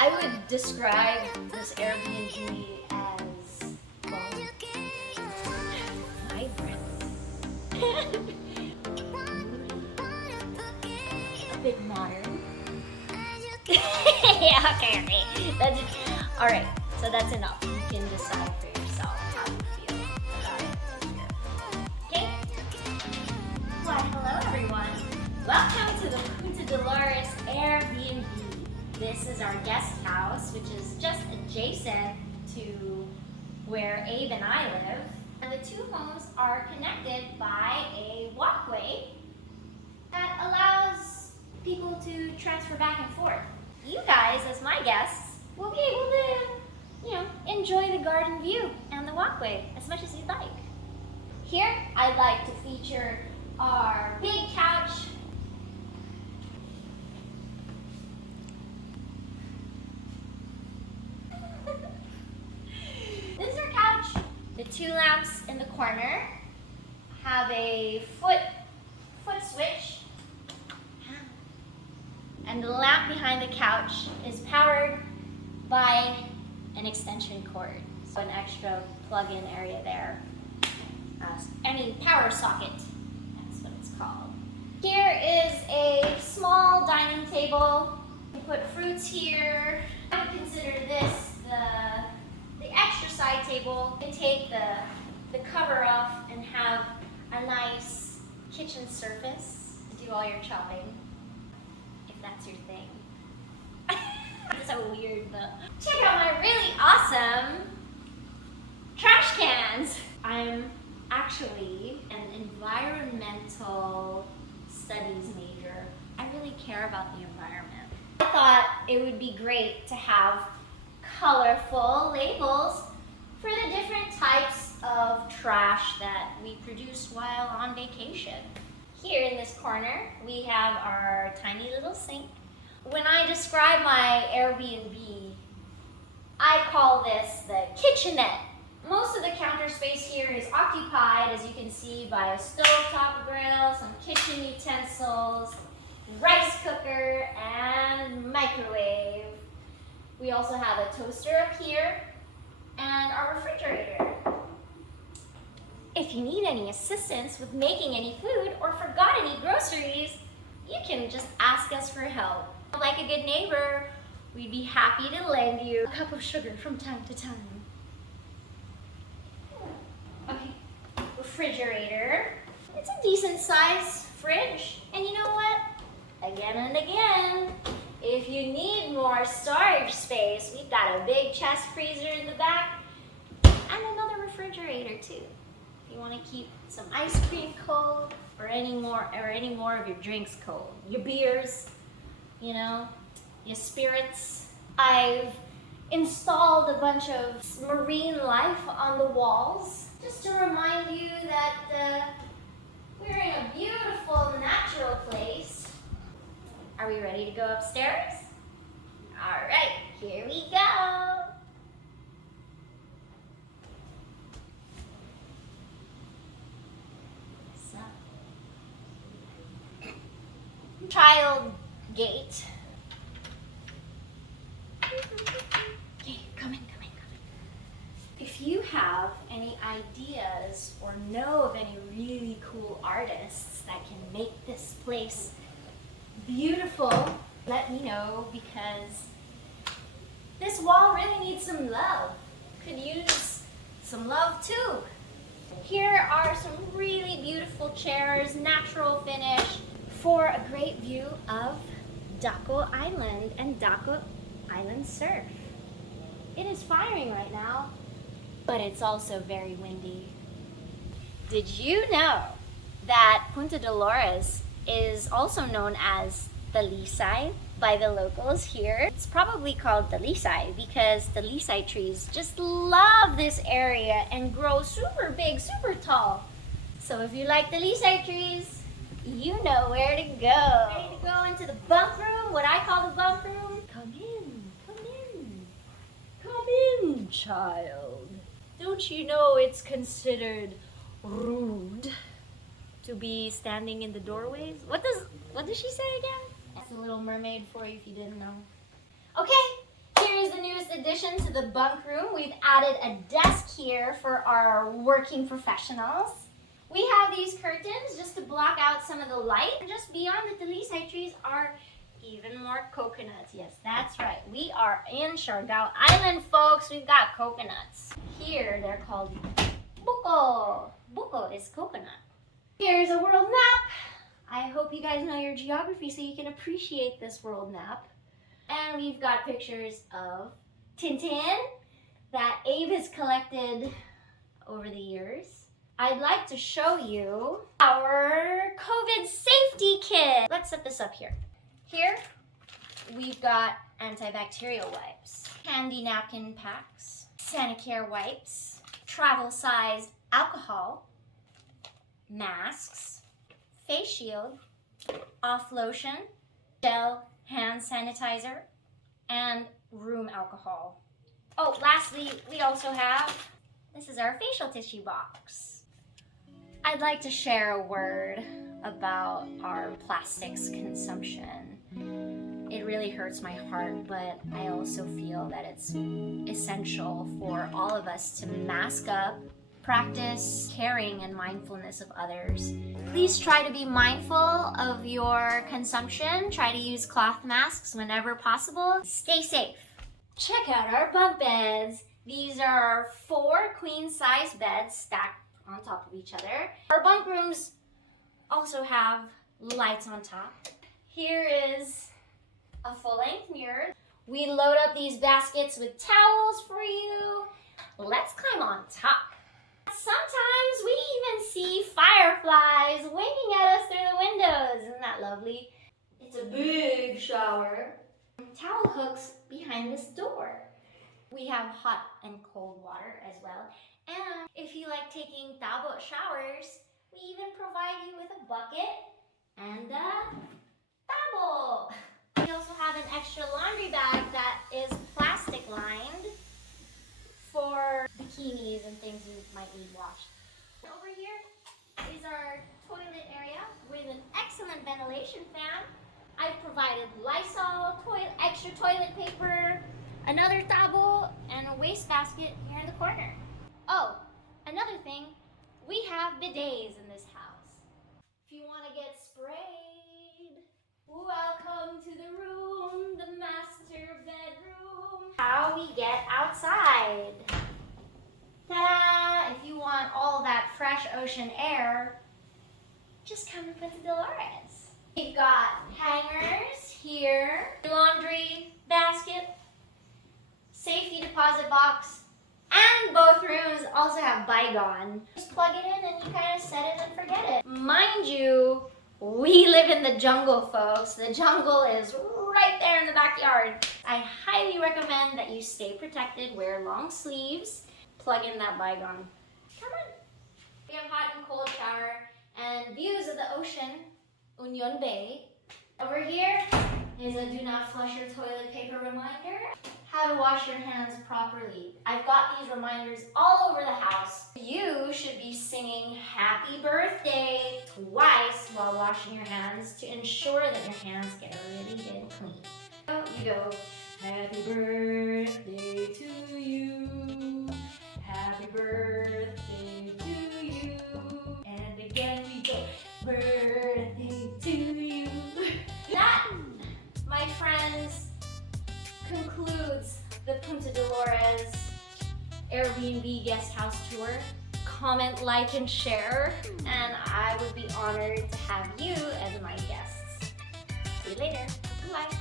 I would describe this Airbnb as, well, vibrant. A bit modern. Yeah, okay. That's all right. So that's enough. You can decide for yourself how you feel about it here. Okay. Why, hello everyone. Welcome to the Punta Dolores Airbnb. This is our guest house, which is just adjacent to where Abe and I live. And the two homes are connected by a walkway that allows people to transfer back and forth. You guys, as my guests, will be able to, enjoy the garden view and the walkway as much as you'd like. Here, I'd like to feature our big couch. This is our couch. The two lamps in the corner have a foot switch. And the lamp behind the couch is powered by an extension cord. So an extra plug-in area there. Power socket, that's what it's called. Here is a small dining table. You put fruits here. I would consider this the extra side table. You can take the cover off and have a nice kitchen surface to do all your chopping, if that's your thing. That's so weird, but check out my really awesome trash cans. I'm actually an environmental studies major. I really care about the environment. I thought it would be great to have colorful labels for the different types of trash that we produce while on vacation. Here in this corner, we have our tiny little sink. When I describe my Airbnb, I call this the kitchenette. Most of the counter space here is occupied, as you can see, by a stovetop grill, some kitchen utensils, rice cooker, and microwave. We also have a toaster up here and our refrigerator. If you need any assistance with making any food or forgot any groceries, you can just ask us for help. Like a good neighbor, we'd be happy to lend you a cup of sugar from time to time. Okay, refrigerator. It's a decent size fridge. And you know what? Again and again, if you need more storage space, we've got a big chest freezer in the back and another refrigerator too. If you want to keep some ice cream cold or any more of your drinks cold, your beers, your spirits. I've installed a bunch of marine life on the walls just to remind you that we're in a beautiful natural place. Are we ready to go upstairs? All right, here we go. So, child gate. Okay, come in. If you have any ideas or know of any really cool artists that can make this place beautiful, let me know, because this wall really needs some love. Could use some love too. Here are some really beautiful chairs, natural finish, for a great view of Daco Island and Daco Island surf. It is firing right now, but it's also very windy. Did you know that Punta Dolores is also known as Talisay by the locals here? It's probably called Talisay because Talisay trees just love this area and grow super big, super tall. So if you like Talisay trees, you know where to go. Ready to go into the bunk room, what I call the bunk room? Come in, child. Don't you know it's considered rude to be standing in the doorways? What does she say again? That's a little mermaid for you if you didn't know. Okay, here's the newest addition to the bunk room. We've added a desk here for our working professionals. We have these curtains just to block out some of the light. And just beyond the talisay trees are even more coconuts. Yes, that's right. We are in Siargao Island, folks. We've got coconuts. Here, they're called buko. Buko is coconut. Here's a world map. I hope you guys know your geography so you can appreciate this world map. And we've got pictures of Tintin that Abe has collected over the years. I'd like to show you our COVID safety kit. Let's set this up here. Here, we've got antibacterial wipes, candy napkin packs, Sanicare wipes, travel-sized alcohol, masks, face shield, off lotion, gel hand sanitizer, and room alcohol. Oh, lastly, we also have, this is our facial tissue box. I'd like to share a word about our plastics consumption. It really hurts my heart, but I also feel that it's essential for all of us to mask up, practice caring and mindfulness of others. Please try to be mindful of your consumption. Try to use cloth masks whenever possible. Stay safe. Check out our bunk beds. These are 4 queen-size beds stacked on top of each other. Our bunk rooms also have lights on top. Here is a full-length mirror. We load up these baskets with towels for you. Let's climb on top. Sometimes we even see fireflies waving at us through the windows. Isn't that lovely? It's a big shower. Towel hooks behind this door. We have hot and cold water as well. And if you like taking tabo showers, we even provide you with a bucket and a tabo. We also have an extra laundry bag that is plastic lined for bikinis and things you might need washed. Over here is our toilet area with an excellent ventilation fan. I've provided Lysol, extra toilet paper, another tabo, and a wastebasket here in the corner. Oh, another thing, we have bidets in this house. If you want to get sprayed, welcome to the room, the master bedroom. How we get outside. Ta-da! If you want all that fresh ocean air, just come to Punta Dolores. We've got hangers here, laundry basket, safety deposit box, and both rooms also have bygone. Just plug it in and you kind of set it and forget it. Mind you, we live in the jungle, folks. The jungle is right there in the backyard. I highly recommend that you stay protected, wear long sleeves, plug in that bygone. Come on. We have hot and cold shower and views of the ocean, Union Bay. Over here is a do not flush your toilet paper reminder. How to wash your hands properly. I've got these reminders all over the house. You should be singing happy birthday twice while washing your hands to ensure that your hands get really good clean. So you go, happy birthday to you, happy birthday to you, and again we go, birthday to you. That, my friends, concludes the Punta Dolores Airbnb guest house tour. Comment, like, and share, and I would be honored to have you as my guests. See you later. Bye.